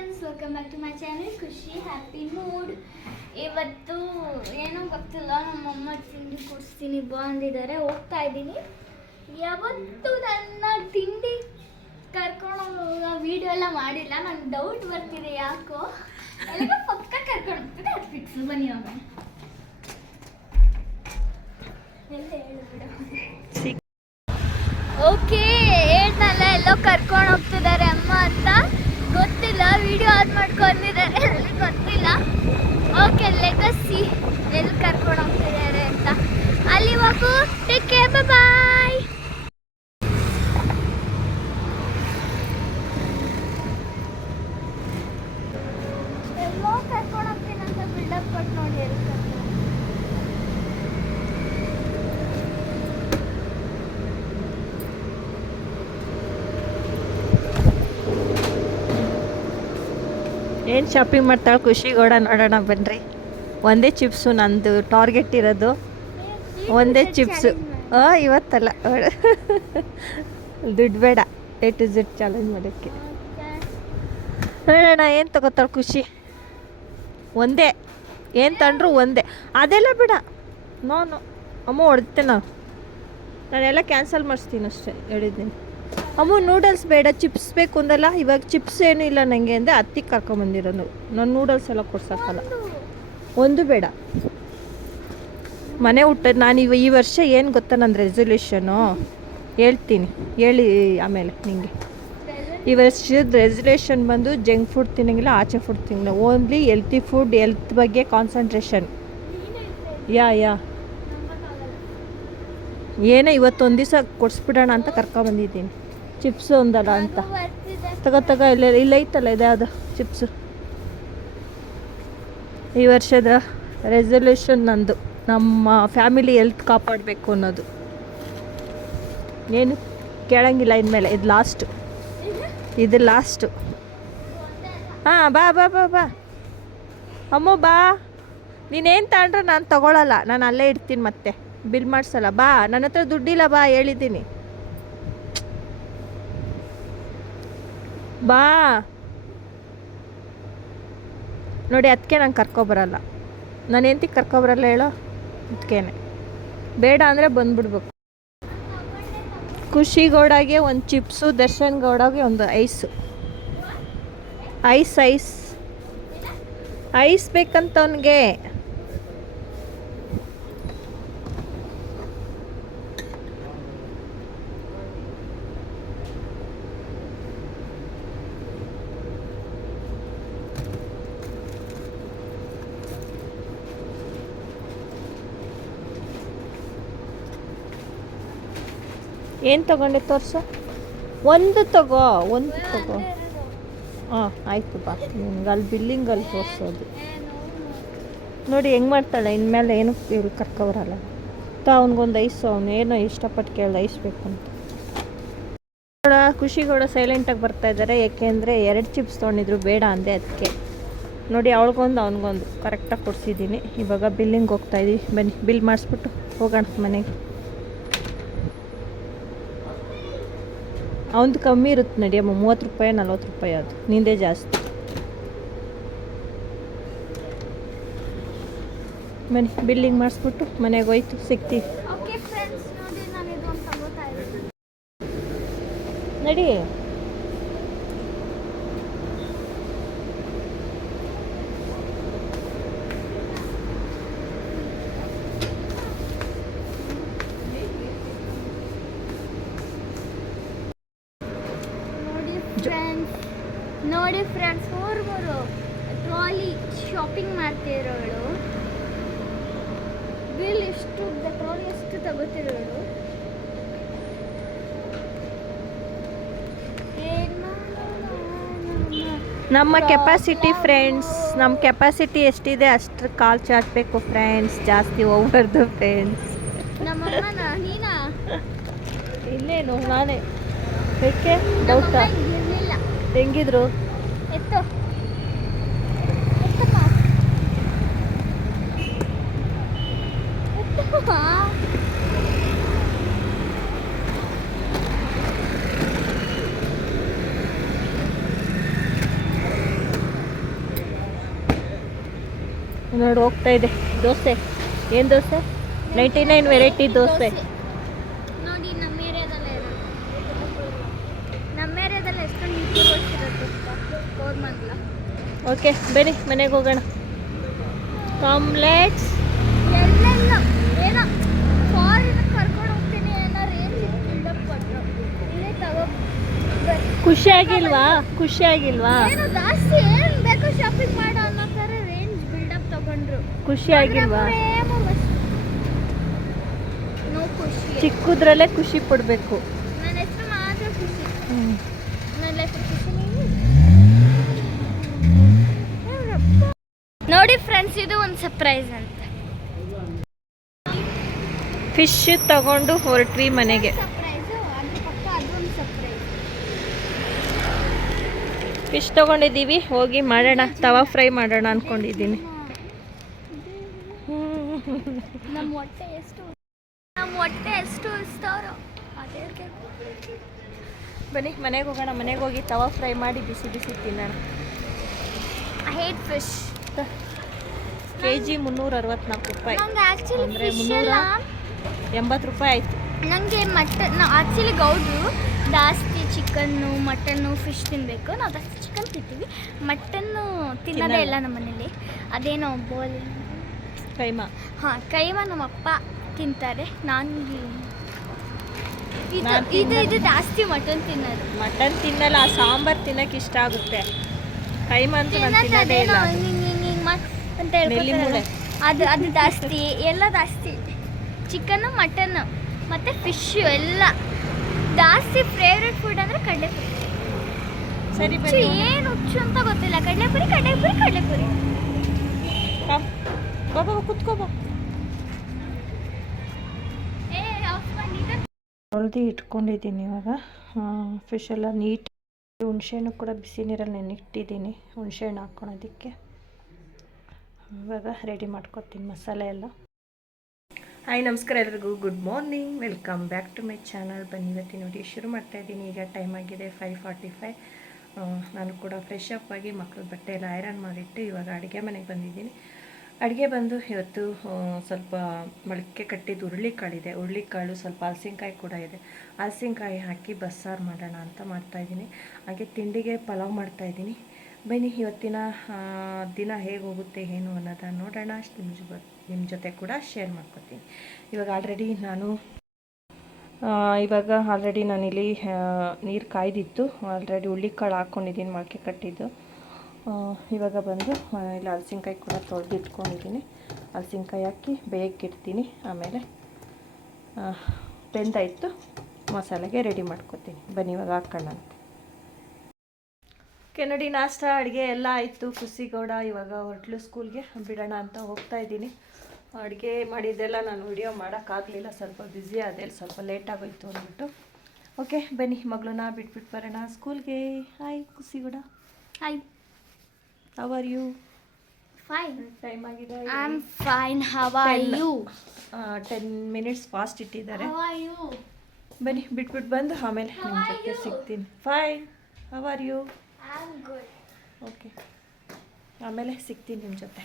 Friends, welcome back to my channel ಖುಷಿ happy mood. ಇವತ್ತು ಏನೋ ಗೊತ್ತಿಲ್ಲ, ನಮ್ಮಮ್ಮ ತಿಂಡಿ ಕೊಡಿಸ್ತೀನಿ ಬಾ ಅಂದಿದ್ದಾರೆ. ಹೋಗ್ತಾ ಇದ್ದೀನಿ. ಯಾವತ್ತು ನನ್ನ ತಿಂಡಿ ಕರ್ಕೊಂಡು ವೀಡಿಯೋ ಎಲ್ಲ ಮಾಡಿಲ್ಲ. ನಂಗೆ ಡೌಟ್ ಬರ್ತಿದೆ ಯಾಕೋ. ಎಲ್ಲ ಪಕ್ಕ ಕರ್ಕೊಂಡು ಹೋಗ್ತಿದೆ, ಅದು ಫಿಕ್ಸ್. ಬನ್ನಿ ಅಮ್ಮ ಎಲ್ಲ ಹೇಳು. ಓಕೆ, ಹೇಳ್ತಲ್ಲ ಎಲ್ಲೋ ಕರ್ಕೊಂಡು ಹೋಗ್ತಿದ್ದಾರೆ ಅಮ್ಮ ಅಂತ. ಗೊತ್ತಿಲ್ಲ, ವಿಡಿಯೋ ಆನ್ ಮಾಡ್ಕೊಂಡಿದ್ದಾರೆ, ಅಲ್ಲಿ ಗೊತ್ತಿಲ್ಲ. ಓಕೆ, ಲೆಗಸಿ ಎಲ್ಲಿ ಕರ್ಕೊಂಡು ಹೋಗ್ತಿದ್ದಾರೆ ಅಂತ ಅಲ್ಲಿ ಹೋಗು. ಟೇಕ್ ಕೇರ್, ಬಾಯ್. ಎಲ್ಲೋ ಕರ್ಕೊಂಡು ಹೋಗ್ತೀನಿ ಅಂತ ಬಿಲ್ಡಪ್ ಕೊಟ್ಟು ನೋಡಿ ಎಲ್ಲಿ ಕರ್ಕೊಂಡು. ಏನು ಶಾಪಿಂಗ್ ಮಾಡ್ತಾಳೆ ಖುಷಿಗೌಡ, ನೋಡೋಣ ಬನ್ನಿರಿ. ಒಂದೇ ಚಿಪ್ಸು ನಂದು ಟಾರ್ಗೆಟ್ ಇರೋದು, ಒಂದೇ ಚಿಪ್ಸು. ಇವತ್ತಲ್ಲ, ದುಡ್ಡು ಬೇಡ, A to Z ಚಾಲೆಂಜ್ ಮಾಡೋಕ್ಕೆ. ನೋಡೋಣ ಏನು ತಗೋತಾಳೆ ಖುಷಿ. ಒಂದೇ ಏನು ತಂಡ್ರು ಒಂದೇ, ಅದೆಲ್ಲ ಬೇಡ. ನಾನು ಅಮ್ಮ ಹೊಡ್ತೆ, ನಾನೆಲ್ಲ ಕ್ಯಾನ್ಸಲ್ ಮಾಡಿಸ್ತೀನಿ ಅಷ್ಟೇ ಹೇಳಿದ್ದೀನಿ. ಅಮ್ಮ ನೂಡಲ್ಸ್ ಬೇಡ, ಚಿಪ್ಸ್ ಬೇಕು ಅಂದಲ್ಲ. ಇವಾಗ ಚಿಪ್ಸ್ ಏನೂ ಇಲ್ಲ ನನಗೆ ಅಂದರೆ ಅತ್ತಿಗೆ ಕರ್ಕೊಂಬಂದಿರೋದು. ನಾನು ನೂಡಲ್ಸ್ ಎಲ್ಲ ಕೊಡ್ಸೋಕ್ಕಲ್ಲ. ಒಂದು ಬೇಡ, ಮನೆ ಊಟ. ನಾನು ಈ ವರ್ಷ ಏನು ಗೊತ್ತಾ ನನ್ನ ರೆಸೊಲ್ಯೂಷನು ಹೇಳ್ತೀನಿ, ಹೇಳಿ ಆಮೇಲೆ ನಿಮಗೆ. ಈ ವರ್ಷದ ರೆಸೊಲ್ಯೂಷನ್ ಬಂದು ಜಂಕ್ ಫುಡ್ ತಿನ್ನಂಗಿಲ್ಲ, ಆಚೆ ಫುಡ್ ತಿನ್ನಂಗಿಲ್ಲ. ಓನ್ಲಿ ಹೆಲ್ತಿ ಫುಡ್, ಹೆಲ್ತ್ ಬಗ್ಗೆ ಕಾನ್ಸಂಟ್ರೇಷನ್. ಯಾ ಏನೋ ಇವತ್ತೊಂದು ದಿವಸ ಕೊಡಿಸ್ಬಿಡೋಣ ಅಂತ ಕರ್ಕೊಂಬಂದಿದ್ದೀನಿ. ಚಿಪ್ಸು ಒಂದಲ್ಲ ಅಂತ ತಗೋ ಇಲ್ಲ ಐತಲ್ಲ, ಇದೆ ಅದು ಚಿಪ್ಸು. ಈ ವರ್ಷದ ರೆಸೊಲ್ಯೂಷನ್ ನಂದು, ನಮ್ಮ ಫ್ಯಾಮಿಲಿ ಹೆಲ್ತ್ ಕಾಪಾಡಬೇಕು ಅನ್ನೋದು. ಏನು ಕೇಳಂಗಿಲ್ಲ ಇನ್ಮೇಲೆ. ಇದು ಲಾಸ್ಟು. ಹಾಂ, ಬಾ ಬಾ ಬಾ ಬಾ ಅಮ್ಮ ಬಾ. ನೀನೇನು ತಗೊಂಡ್ರೆ ನಾನು ತಗೊಳ್ಳಲ್ಲ, ನಾನು ಅಲ್ಲೇ ಇಡ್ತೀನಿ, ಮತ್ತೆ ಬಿಲ್ ಮಾಡಿಸಲ್ಲ. ಬಾ, ನನ್ನ ಹತ್ರ ದುಡ್ಡಿಲ್ಲ, ಬಾ ಹೇಳಿದ್ದೀನಿ. ಬಾ ನೋಡಿ, ಅದಕ್ಕೆ ನಾನು ಕರ್ಕೊಬರಲ್ಲ. ನಾನು ಎಂತಿಗೆ ಕರ್ಕೊಬರಲ್ಲ ಹೇಳೋ, ಅದಕ್ಕೇನೆ. ಬೇಡ ಅಂದರೆ ಬಂದ್ಬಿಡ್ಬೇಕು. ಖುಷಿಗೌಡಗೆ ಒಂದು ಚಿಪ್ಸು, ದರ್ಶನ್ ಗೌಡಗೆ ಒಂದು ಐಸ್ ಬೇಕಂತ ಅವನಿಗೆ. ಏನು ತೊಗೊಂಡೆ ತೋರಿಸು. ಒಂದು ತಗೋ. ಹಾಂ ಆಯಿತು, ಬಾ. ನಿಮ್ಗೆ ಅಲ್ಲಿ ಬಿಲ್ಲಿಂಗಲ್ಲಿ ತೋರಿಸೋದು ನೋಡಿ ಹೆಂಗೆ ಮಾಡ್ತಾಳೆ. ಇನ್ಮೇಲೆ ಏನು ಇವ್ರು ಕರ್ಕೊಬರಲ್ಲ. ಅವ್ನಿಗೊಂದು ಐಸು, ಅವನು ಏನೋ ಇಷ್ಟಪಟ್ಟು ಕೇಳ್ದ ಐಸ್ ಬೇಕು ಅಂತ. ಖುಷಿಗೌಡ ಸೈಲೆಂಟಾಗಿ ಬರ್ತಾಯಿದ್ದಾರೆ, ಏಕೆಂದರೆ 2 ಚಿಪ್ಸ್ ತೊಗೊಂಡಿದ್ರು, ಬೇಡ ಅಂದೆ ಅದಕ್ಕೆ. ನೋಡಿ, ಅವಳಿಗೊಂದು ಅವನಿಗೊಂದು ಕರೆಕ್ಟಾಗಿ ಕೊಡಿಸಿದ್ದೀನಿ. ಇವಾಗ ಬಿಲ್ಲಿಂಗ್ ಹೋಗ್ತಾಯಿದ್ದೀವಿ. ಬನ್ನಿ, ಬಿಲ್ ಮಾಡಿಸ್ಬಿಟ್ಟು ಹೋಗೋಣ ಮನೆಗೆ. ಅವನದು ಕಮ್ಮಿ ಇರುತ್ತೆ ನಡಿಯಮ್ಮ, 30 ರೂಪಾಯಿ 40 ರೂಪಾಯಿ. ಅದು ನಿಂದೇ ಜಾಸ್ತಿ. ಬನ್ನಿ, ಬಿಲ್ಲಿಂಗ್ ಮಾಡಿಸ್ಬಿಟ್ಟು ಮನೆಗೆ ಹೋಯ್ತು ಸಿಗ್ತೀವಿ. ನಡಿ. ನೋಡಿ ಫ್ರೆಂಡ್ಸ್, 3 ಟ್ರಾಲಿ ಶಾಪಿಂಗ್ ಮಾಡ್ತಿರೋಳು. ಬಿಲ್ ಎಷ್ಟು, ಟ್ರಾಲಿ ಎಷ್ಟು ತಗೋತಿರೋಳು. ನಮ್ಮ ಕೆಪಾಸಿಟಿ ಫ್ರೆಂಡ್ಸ್, ನಮ್ಮ ಕೆಪಾಸಿಟಿ ಎಷ್ಟಿದೆ ಅಷ್ಟು ಕಾಲ್ ಚಾಚಬೇಕು ಫ್ರೆಂಡ್ಸ್, ಜಾಸ್ತಿ ಹೋಗ್ಬಾರ್ದು ಫ್ರೆಂಡ್ಸ್. ನಮ್ಮಮ್ಮನ ನೀನಾ? ಇನ್ನೇನು ನಾನೇ. ಬೇಕೆ ಡೌಟಾ? ಹೆಂಗಿದ್ರು ಎತ್ತು ನೋಡಿ ಹೋಗ್ತಾ ಇದೆ ದೋಸೆ. ಏನು ದೋಸೆ? 99 ವೆರೈಟಿ ದೋಸೆ. ನೋಡಿ ನಮ್ಮ ಏರಿಯಾದಲ್ಲೇ ಇರೋದು. ನಮ್ಮ ಏರಿಯಾದಲ್ಲಿ ಎಷ್ಟೊಂದು ಯೂಟ್ಯೂಬರ್ಸ್ ಇರೋದು ಕೋರ್ಮಂಗ್ಲ. ಓಕೆ ಬನ್ನಿ ಮನೆಗೆ ಹೋಗೋಣ. ಕಾಮ್ಲೆಟ್ಸ್ ಎಲ್ಲೆಲ್ಲ ಏನೋ ಫಾರಿನ್ ಕರ್ಕೊಂಡು ಹೋಗ್ತೀನಿ ಏನೋ ರೇಂಜ್ ಬಿಲ್ಡಪ್ ಕೊಟ್ಟರು. ಇಲ್ಲೇ ತಗೋ ಖುಷಿಯಾಗಿಲ್ವಾ? ಖುಷಿಯಾಗಿಲ್ವಾ? ಏನು ಜಾಸ್ತಿ ಏನು ಬೇಕು ಶಾಪಿಂಗ್ ಮಾಡೋ ಅನ್ನೋ ಥರ ರೇಂಜ್ ಬಿಲ್ಡಪ್ ತಗೊಂಡ್ರು. ಖುಷಿಯಾಗಿಲ್ವಾ? ನೋ ಖುಷಿ. ಚಿಕ್ಕದ್ರಲ್ಲೇ ಖುಷಿ ಪಡಬೇಕು. ನನ್ನ ಹೆಸರು ಮಾತ್ರ ಖುಷಿ. ನನ್ನ ಹೆಸರು ಖುಷಿ. ನೋಡಿ ಫ್ರೆಂಡ್ಸ್, ಇದು ಒಂದು ಸರ್ಪ್ರೈಸ್ ಅಂತ. ಫಿಶ್ ತಗೊಂಡು ಹೊರಟ್ವಿ ಮನೆಗೆ. ಸರ್ಪ್ರೈಸು ಅದ್ರ ಪಕ್ಕ ಅದೊಂದು ಸರ್ಪ್ರೈಸ್. ಫಿಶ್ ತಗೊಂಡಿದ್ದೀವಿ, ಹೋಗಿ ಮಾಡೋಣ. ತವಾ ಫ್ರೈ ಮಾಡೋಣ ಅಂದ್ಕೊಂಡಿದ್ದೀನಿ. ನಮ್ಮ ಹೊಟ್ಟೆ ಎಷ್ಟು ಇಷ್ಟವ್ರು ಅದೇ. ಬನ್ನಿ ಮನೆಗೆ ಹೋಗೋಣ. ಮನೆಗೆ ಹೋಗಿ ತವಾ ಫ್ರೈ ಮಾಡಿ ಬಿಸಿ ಬಿಸಿ ತಿನ್ನೋಣ. I hate fish. KG 364 ರೂಪಾಯಿ. ನಂಗೆ ಆ್ಯಕ್ಚುಲಿ ಅಂದರೆ ಫಿಶ್ ಎಲ್ಲ 380 ರೂಪಾಯಿ ಆಯಿತು. ನನಗೆ ನಾವು ಆ್ಯಕ್ಚುಲಿ ಗೌಡ್ರು ಜಾಸ್ತಿ ಚಿಕನ್ನು ಮಟನ್ನು ಫಿಶ್ ತಿನ್ನಬೇಕು. ನಾವು ಜಾಸ್ತಿ ಚಿಕನ್ ತಿಂತೀವಿ, ಮಟನ್ನು ತಿನ್ನೋದೇ ಇಲ್ಲ ನಮ್ಮ ಮನೇಲಿ. ಅದೇನೋ ಬೋಲ್ ಕೈಮಾ. ಹಾಂ, ಕೈಮಾ ನಮ್ಮ ಅಪ್ಪ ತಿಂತಾರೆ. ಇದು ಜಾಸ್ತಿ ಮಟನ್ ತಿನ್ನೋದು. ಮಟನ್ ತಿನ್ನಲ್ಲ, ಸಾಂಬಾರು ತಿನ್ನಕ್ಕೆ ಇಷ್ಟ ಆಗುತ್ತೆ. ಕೈಮಾ ಅಂತೂ ನಾನು ತಿನ್ನೋದೇ ಇಲ್ಲ. ಅಂತ ಹೇಳ್ಕೊತಾರೆ, ಅದು ಜಾಸ್ತಿ. ಎಲ್ಲ ಜಾಸ್ತಿ ಚಿಕನ್ನು ಮಟನ್ನು ಮತ್ತು ಫಿಶ್ಶು ಎಲ್ಲ ಜಾಸ್ತಿ. ಫೇವ್ರೆಟ್ ಫುಡ್ ಅಂದರೆ ಕಡಲೆಪುರಿ. ಸರಿ ಏನು ಹುಚ್ಚು ಅಂತ ಗೊತ್ತಿಲ್ಲ. ಕಡಲೆಪುರಿ. ಬಾಬಾ ಕುತ್ಕೋಬಾ. ಹೊಲ್ದಿ ಇಟ್ಕೊಂಡಿದ್ದೀನಿ ಇವಾಗ. ಫಿಶ್ ಎಲ್ಲ ನೀಟ್. ಹುಣಸೆಹಣ್ಣು ಕೂಡ ಬಿಸಿ ನೀರಲ್ಲಿ ನೆನಿಟ್ಟಿದ್ದೀನಿ, ಹುಣಸೆಹಣ್ಣು ಹಾಕ್ಕೊಳೋದಕ್ಕೆ. ಇವಾಗ ರೆಡಿ ಮಾಡ್ಕೊತೀನಿ ಮಸಾಲೆ ಎಲ್ಲ. ಹಾಯ್ ನಮಸ್ಕಾರ ಎಲ್ರಿಗೂ, good morning, welcome back to my channel. ಬನ್ನಿ ಇವತ್ತಿನ ನೋಡಿ ಶುರು ಮಾಡ್ತಾಯಿದ್ದೀನಿ. ಈಗ ಟೈಮ್ ಆಗಿದೆ 5:45. ನಾನು ಕೂಡ ಫ್ರೆಶ್ ಅಪ್ ಆಗಿ ಮಕ್ಕಳ ಬಟ್ಟೆ ಎಲ್ಲ ಐರನ್ ಮಾಡಿಟ್ಟು ಇವಾಗ ಅಡುಗೆ ಮನೆಗೆ ಬಂದಿದ್ದೀನಿ. ಅಡುಗೆ ಬಂದು ಇವತ್ತು ಸ್ವಲ್ಪ ಮೊಳಕೆ ಕಟ್ಟಿದ್ದು ಹುರುಳಿಕಾಳು, ಸ್ವಲ್ಪ ಹಲಸಿನಕಾಯಿ ಕೂಡ ಇದೆ. ಹಲಸಿನಕಾಯಿ ಹಾಕಿ ಬಸ್ಸಾರು ಮಾಡೋಣ ಅಂತ ಮಾಡ್ತಾಯಿದ್ದೀನಿ. ಹಾಗೆ ತಿಂಡಿಗೆ ಪಲಾವ್ ಮಾಡ್ತಾಯಿದ್ದೀನಿ. ಬನ್ನಿ ಇವತ್ತಿನ ದಿನ ಹೇಗೆ ಹೋಗುತ್ತೆ ಏನು ಅನ್ನೋದನ್ನು ನೋಡೋಣ. ನಿಮ್ಮ ಜೊತೆ ಕೂಡ ಶೇರ್ ಮಾಡ್ಕೊತೀನಿ. ಇವಾಗ ಆಲ್ರೆಡಿ ನಾನಿಲ್ಲಿ ನೀರು ಕಾಯ್ದಿತ್ತು. ಆಲ್ರೆಡಿ ಹುರುಳಿಕಾಳು ಹಾಕ್ಕೊಂಡಿದ್ದೀನಿ ಮೊಳಕೆ ಕಟ್ಟಿದ್ದು. ಇವಾಗ ಬಂದು ಇಲ್ಲಿ ಹಲಸಿನಕಾಯಿ ಕೂಡ ತೊಳೆದಿಟ್ಕೊಂಡಿದ್ದೀನಿ. ಹಲಸಿನಕಾಯಿ ಹಾಕಿ ಬೇಯಕ್ಕಿಡ್ತೀನಿ. ಆಮೇಲೆ ಬೆಂದಾಯಿತು, ಮಸಾಲೆಗೆ ರೆಡಿ ಮಾಡ್ಕೊತೀನಿ. ಬನ್ನಿ ಇವಾಗ ಹಾಕ್ಕೊಳ್ಳೋಣ. ನೋಡಿ ನಾಷ್ಟ ಅಡುಗೆ ಎಲ್ಲ ಆಯಿತು. ಖುಷಿಗೌಡ ಇವಾಗ ಹೊರಟ್ಲು ಸ್ಕೂಲ್ಗೆ, ಬಿಡೋಣ ಅಂತ ಹೋಗ್ತಾ ಇದ್ದೀನಿ. ಅಡುಗೆ ಮಾಡಿದ್ದೆಲ್ಲ ನಾನು ವಿಡಿಯೋ ಮಾಡೋಕ್ಕಾಗಲಿಲ್ಲ, ಸ್ವಲ್ಪ ಬ್ಯುಸಿ ಆದೆ, ಸ್ವಲ್ಪ ಲೇಟಾಗೋಯ್ತು ಅಂದ್ಬಿಟ್ಟು. ಓಕೆ ಬನ್ನಿ ಮಗಳನ್ನ ಬಿಟ್ಬಿಟ್ಟು ಬರೋಣ ಸ್ಕೂಲ್ಗೆ. Hi ಖುಷಿಗೌಡ. Hi, how are you? Fine. Time ಆಗಿದೆ. I am fine. How are you? 10 minutes fast ಇಟ್ಟಿದ್ದಾರೆ. How are you? ಬನ್ನಿ ಬಿಟ್ಬಿಟ್ಟು ಬಂದು ಆಮೇಲೆ ನಿಮ್ಮ ಜೊತೆ ಸಿಗ್ತೀನಿ. Fine. How are you? I am good. Okay, ಆಮೇಲೆ ಸಿಗ್ತೀನಿ ನಿಮ್ಮ ಜೊತೆ.